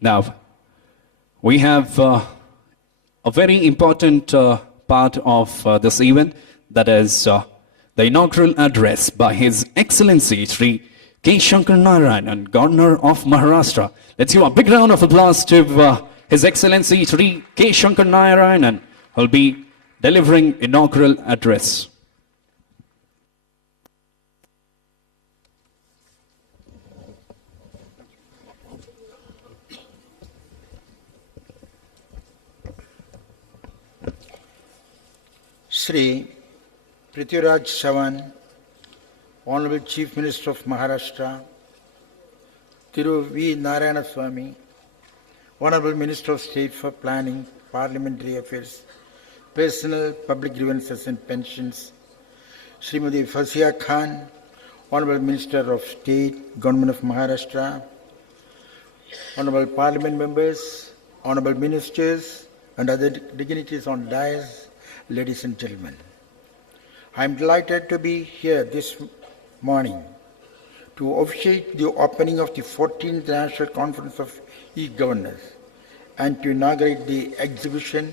Now, we have a very important part of this event, that is the inaugural address by His Excellency Sri K. Shankar Narayanan, Governor of Maharashtra. Let's give a big round of applause to His Excellency Sri K. Shankar Narayanan, who will be delivering inaugural address. Sri Prithviraj Chavan, Honorable Chief Minister of Maharashtra, Thiru V. Narayana Swami, Honorable Minister of State for Planning, Parliamentary Affairs, Personal, Public Grievances and Pensions, Srimati Fazia Khan, Honorable Minister of State, Government of Maharashtra, Honorable Parliament members, Honorable Ministers and other dignitaries on dais, ladies and gentlemen. I am delighted to be here this morning to officiate the opening of the 14th National Conference of E-Governors and to inaugurate the exhibition,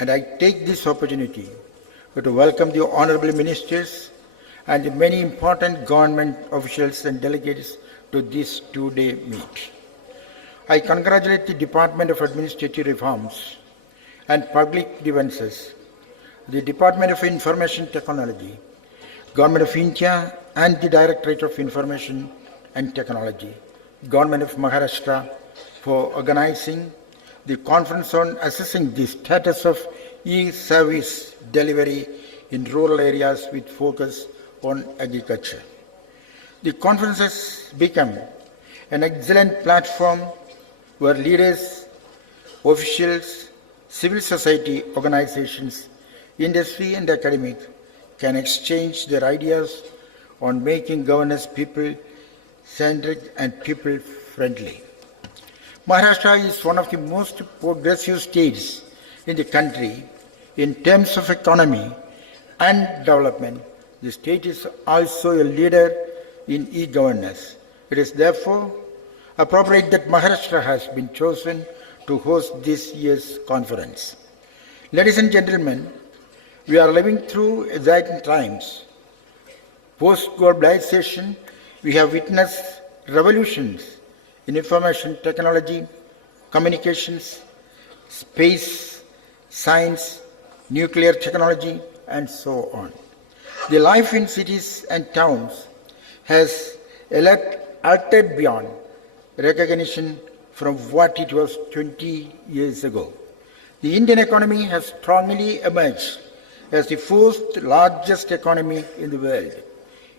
and I take this opportunity to welcome the Honorable Ministers and the many important government officials and delegates to this two-day meet. I congratulate the Department of Administrative Reforms and Public Grievances, the Department of Information Technology, Government of India and the Directorate of Information and Technology, Government of Maharashtra, for organizing the conference on assessing the status of e-service delivery in rural areas with focus on agriculture. The conference has become an excellent platform where leaders, officials, civil society organizations, industry and academic can exchange their ideas on making governance people-centric and people-friendly. Maharashtra is one of the most progressive states in the country in terms of economy and development. The state is also a leader in e-governance. It is therefore appropriate that Maharashtra has been chosen to host this year's conference. Ladies and gentlemen, we are living through exciting times. Post-globalization, we have witnessed revolutions in information technology, communications, space, science, nuclear technology, and so on. The life in cities and towns has altered beyond recognition from what it was 20 years ago. The Indian economy has strongly emerged as the fourth largest economy in the world.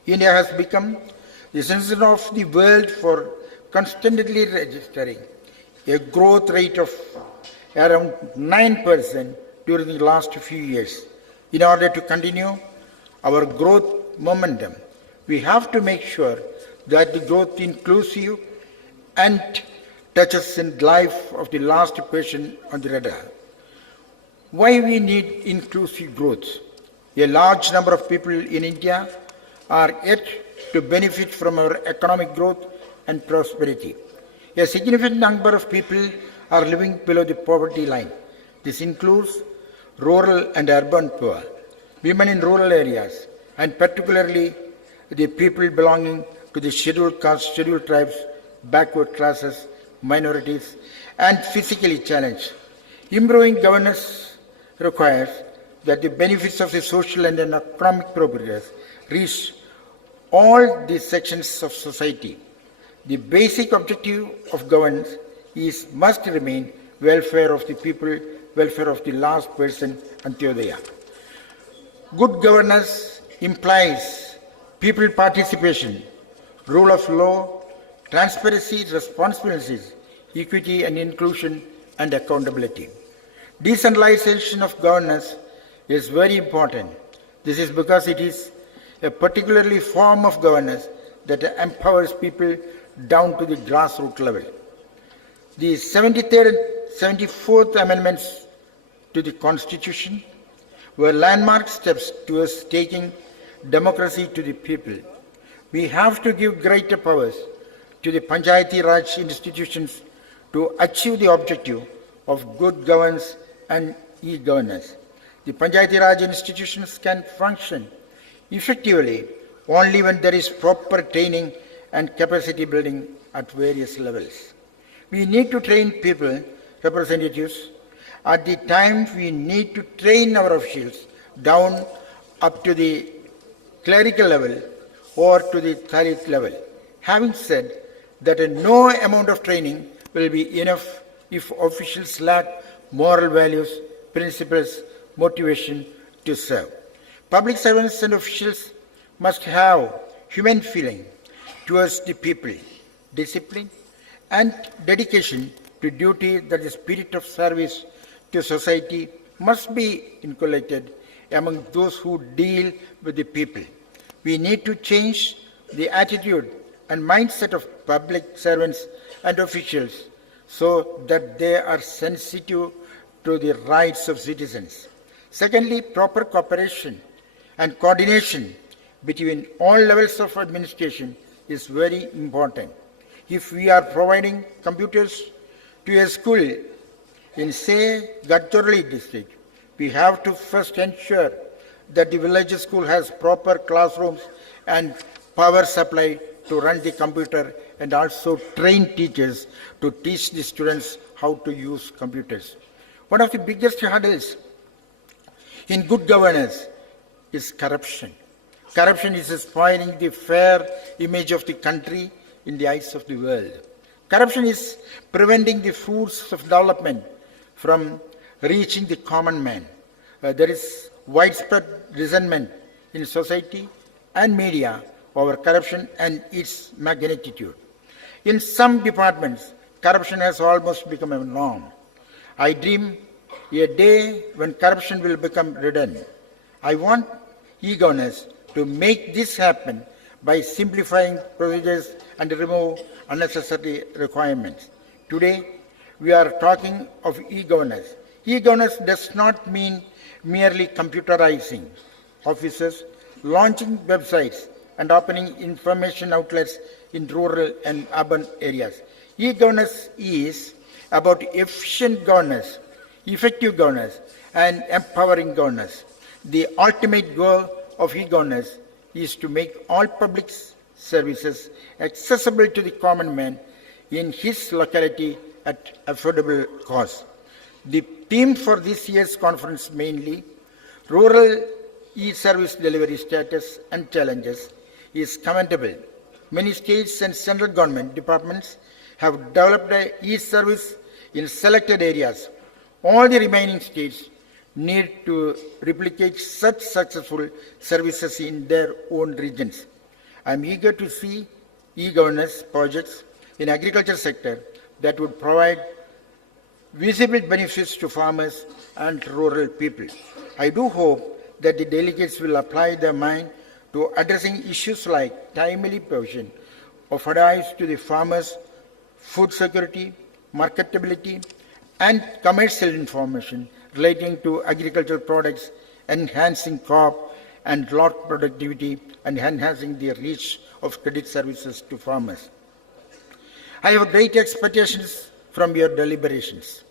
India has become the center of the world for constantly registering a growth rate of around 9% during the last few years. In order to continue our growth momentum, we have to make sure that the growth is inclusive and touches in the life of the last person on the radar. Why we need inclusive growth? A large number of people in India are yet to benefit from our economic growth and prosperity. A significant number of people are living below the poverty line. This includes rural and urban poor, women in rural areas, and particularly the people belonging to the scheduled castes, scheduled tribes, backward classes, minorities, and physically challenged. Improving governance requires that the benefits of the social and economic progress reach all the sections of society. The basic objective of governance must remain welfare of the people, welfare of the last person, Antyodaya. Good governance implies people participation, rule of law, transparency, responsibilities, equity and inclusion, and accountability. Decentralization of governance is very important. This is because it is a particularly form of governance that empowers people down to the grassroots level. The 73rd and 74th Amendments to the Constitution were landmark steps towards taking democracy to the people. We have to give greater powers to the Panchayati Raj institutions to achieve the objective of good governance and e-governance. The Panchayati Raj institutions can function effectively only when there is proper training and capacity building at various levels. We need to train people, representatives. At the time, we need to train our officials down up to the clerical level or to the Dalit level. Having said that, no amount of training will be enough if officials lack moral values, principles, motivation to serve. Public servants and officials must have human feeling towards the people, discipline, and dedication to duty, that the spirit of service to society must be inculcated among those who deal with the people. We need to change the attitude and mindset of public servants and officials so that they are sensitive to the rights of citizens. Secondly, proper cooperation and coordination between all levels of administration is very important. If we are providing computers to a school in, say, Gadchiroli district, we have to first ensure that the village school has proper classrooms and power supply to run the computer, and also train teachers to teach the students how to use computers. One of the biggest hurdles in good governance is corruption. Corruption is spoiling the fair image of the country in the eyes of the world. Corruption is preventing the fruits of development from reaching the common man. There is widespread resentment in society and media over corruption and its magnitude. In some departments, corruption has almost become a norm. I dream a day when corruption will become redundant. I want e-governance to make this happen by simplifying procedures and remove unnecessary requirements. Today, we are talking of e-governance. E-governance does not mean merely computerizing offices, launching websites, and opening information outlets in rural and urban areas. E-governance is about efficient governance, effective governance, and empowering governance. The ultimate goal of e-governance is to make all public services accessible to the common man in his locality at affordable cost. The theme for this year's conference mainly, rural e-service delivery status and challenges, is commendable. Many states and central government departments have developed an e-service in selected areas. All the remaining states need to replicate such successful services in their own regions. I am eager to see e-governance projects in agriculture sector that would provide visible benefits to farmers and rural people. I do hope that the delegates will apply their mind to addressing issues like timely provision of advice to the farmers, food security, marketability, and commercial information relating to agricultural products, enhancing crop and lot productivity, and enhancing the reach of credit services to farmers. I have great expectations from your deliberations.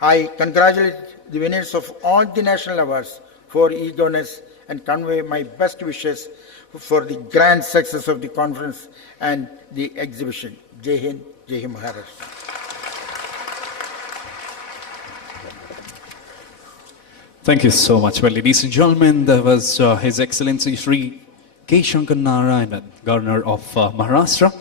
I congratulate the winners of all the national awards for e-governance and convey my best wishes for the grand success of the conference and the exhibition. Jai Hind, Jai Hind Maharashtra. Thank you so much. Well, ladies and gentlemen, that was His Excellency Sri K. Shankar Narayanan, Governor of Maharashtra.